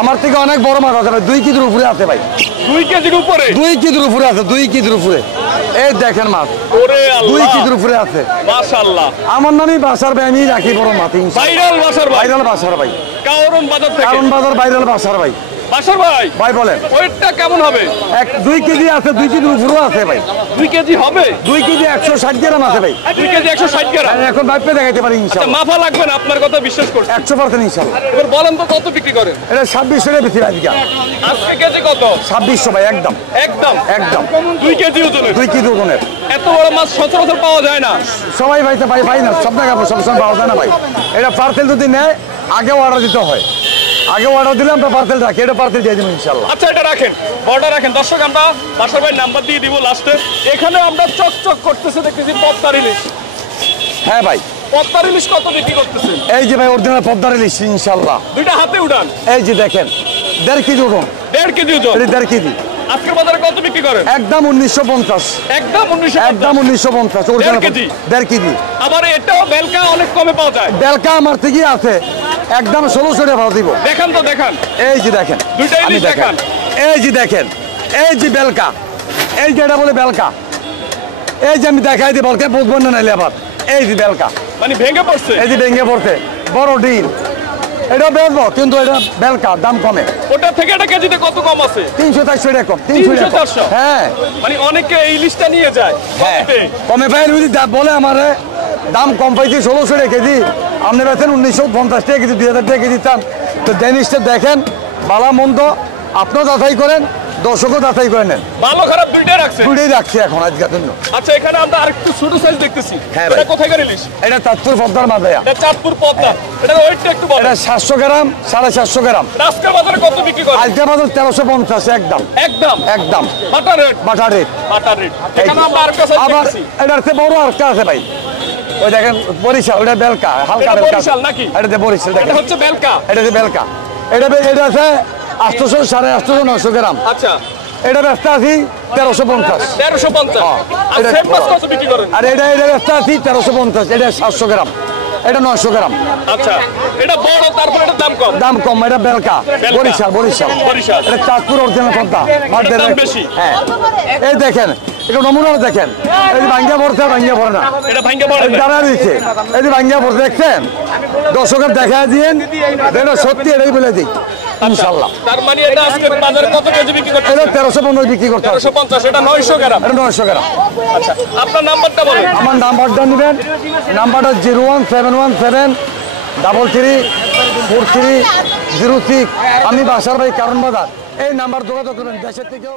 আমার থেকে অনেক বড় মাছ আছে ভাই, 2 কেজির উপরে আছে ভাই। 2 কেজির উপরে? 2 কেজির উপরে আছে, 2 কেজির উপরে। এই দেখেন মাছ, ওরে আল্লাহ, 2 কেজির উপরে আছে মাশাআল্লাহ। আমার নামই বাসার ভাই, আমি রাখি বড় মাছ। ভাইরাল বাসার ভাই, ভাইরাল বাসার ভাই, কারণ বাজার থেকে। কারণ বাজার ভাইরাল বাসার ভাই। বাসার ভাই, ভাই বলেন ওয়েটটা কেমন হবে? 2 কেজি আছে, 2 কেজির উপরেও আছে ভাই। 2 কেজি হবে? 2 কেজি 160 গ্রাম আছে ভাই। 2 কেজি 160 গ্রাম। এখন ভাবতে দেখাইতে পারি আচ্ছা, ইনশাআল্লাহ। মাফা লাগবে না, আপনার কথা বিশ্বাস করছি 100% ইনশাআল্লাহ। এবার বলেন তো কত বিক্রি করেন? এটা 2600 টাকা বেশি আজকে। আজকে কেজি কত? 2600 ভাই, একদম একদম একদম 2 কেজি ওজনের। 2 কেজি ওজনের। এত বড় মাছ সচরাচর পাওয়া যায় না। সবাই ভাই তো পাই না, সব জায়গায় সবসময় পাওয়া যায় না ভাই। এটা পার্সেল যদি নেয় আগে অর্ডার দিতে হয়, আগে অর্ডার দিলে আমরা পার্সেল রাখি, এটা পার্সেল দিয়ে দেবো ইনশাআল্লাহ। আচ্ছা, এটা রাখেন, বড়টা রাখেন। দর্শক, আমরা বাসার ভাই নাম্বার দিয়ে দিব লাস্টে। এখানে আমরা চকচক করতেছে দেখতেছি পদ্মার ইলিশ। হ্যাঁ ভাই, পদ্মার ইলিশ কত বিক্রি করতেছেন? এই যে ভাই অরিজিনাল পদ্মার ইলিশ ইনশাআল্লাহ। দুইটা হাতে উঠান। এই যে দেখেন 1.5 কেজি ওজন। 1.5 কেজি ওজন। 1.5 কেজি আজকের বাজারে কত বিক্রি করেন? একদম 1950। একদম 1950। একদম 1950 1.5 কেজি। 1.5 কেজি। আবার এটাও বেলকা অনেক কমে পাওয়া যায়। বেলকা আমার থেকে আছে একদম 1600 টাকা ভাড়া দিব। দেখান তো, দেখান। এই যে দেখেন, দুইটা আমি ইলিশ দেখান। এই যে দেখেন, এই যে বেলকা, এই যে এটা বলে বেলকা। এই যে আমি দেখাই দিই, বলকে বুঝবেন না নাইলে আবার। এই যে বেলকা, মানে ভেঙে পড়ছে। এই যে ভেঙে পড়ছে, বড় ডিল। এটা বেচবো কিন্তু এটা বেলকা, দাম কমে। ওটা থেকে এটা কেজিতে কত কম আছে? 300-400 টাকা কম। 300-400? হ্যাঁ মানে অনেকে এই ইলিশটা নিয়ে যায়। হ্যাঁ, কমে। কমে পাই যদি বলে আমারে দাম কম পাইছি 1600 টাকা কেজি, আপনি বেছেন 1950 টাকা কেজি, 2000 টাকা কেজি চান। তো জিনিসটা দেখেন, ভালো মন্দ আপনিও যাচাই করেন, দর্শকও যাচাই করে নেন। ভালো খারাপ দুইটাই রাখছে। দুটোই রাখছি এখন আজকের জন্য। আচ্ছা, এখানে আমরা আরেকটু ছোট সাইজ দেখতেছি। হ্যাঁ ভাই। এটা কোথাকার ইলিশ? এটা চাঁদপুর পদ্মার মাঝায়া। এটা চাঁদপুর পদ্মা। এটার ওয়েটটা একটু বলেন। এটা 700 গ্রাম, 750 গ্রাম। আজকের বাজারে কত বিক্রি করেন? আজকের বাজার 1350 একদম একদম একদম বাটার রেট। বাটা রেট। Butter rate. এখানে আমরা আরেকটা সাইজ আবার দেখতেছি। এটার চেয়ে বড় আরেকটা আছে ভাই, ওই দেখেন বরিশাল, ওটা বেলকা, হালকা এটা বেলকা। বরিশাল নাকি? এটা যে বরিশাল এটা দেখেন, হচ্ছে বেলকা। এটা যে বেলকা। এটা আছে 800, 850, 900 গ্রাম। আচ্ছা, এটা ব্যস্ত আছি 1350। 1350। হ্যাঁ, আর এটা সেট মাছ কত বিক্রি করেন? আর এটা ব্যস্ত আছি 1350। এটা 700 গ্রাম, এটা 900 গ্রাম। আচ্ছা, এটা বড়, তারপর এটা দাম কম। দাম কম, এটা বেলকা, বরিশাল বরিশাল। বরিশাল। এটা চাঁদপুর অরিজিনাল পদ্মা। এটার দাম বেশি। হ্যাঁ, এই দেখেন, এটা নমুনা দেখেন, এই যে ভাঙ্গা পড়ছে, ভাঙ্গা পড়ে না, এটা ভাঙ্গা পড়ে না। দাঁড়া দিচ্ছে, এই যে ভাঙ্গা পড়ছে দেখছেন। দর্শকের দেখা দিয়েন, এটা সত্যি, এটাই বলে দিই ইনশাল্লাহ। তার মানে এটা আজকের বাজারে কত কেজি বিক্রি করতে? এটা 1350 বিক্রি করতে হবে। 1350। এটা 900 গ্রাম। এটা 900 গ্রাম। আচ্ছা, আপনার নাম্বারটা বলেন। আমার নাম্বারটা নেবেন, নাম্বারটা 01717334306। আমি বাসার ভাই, কারণ বাজার। এই নাম্বার যোগাযোগ করবেন, দেশের থেকেও।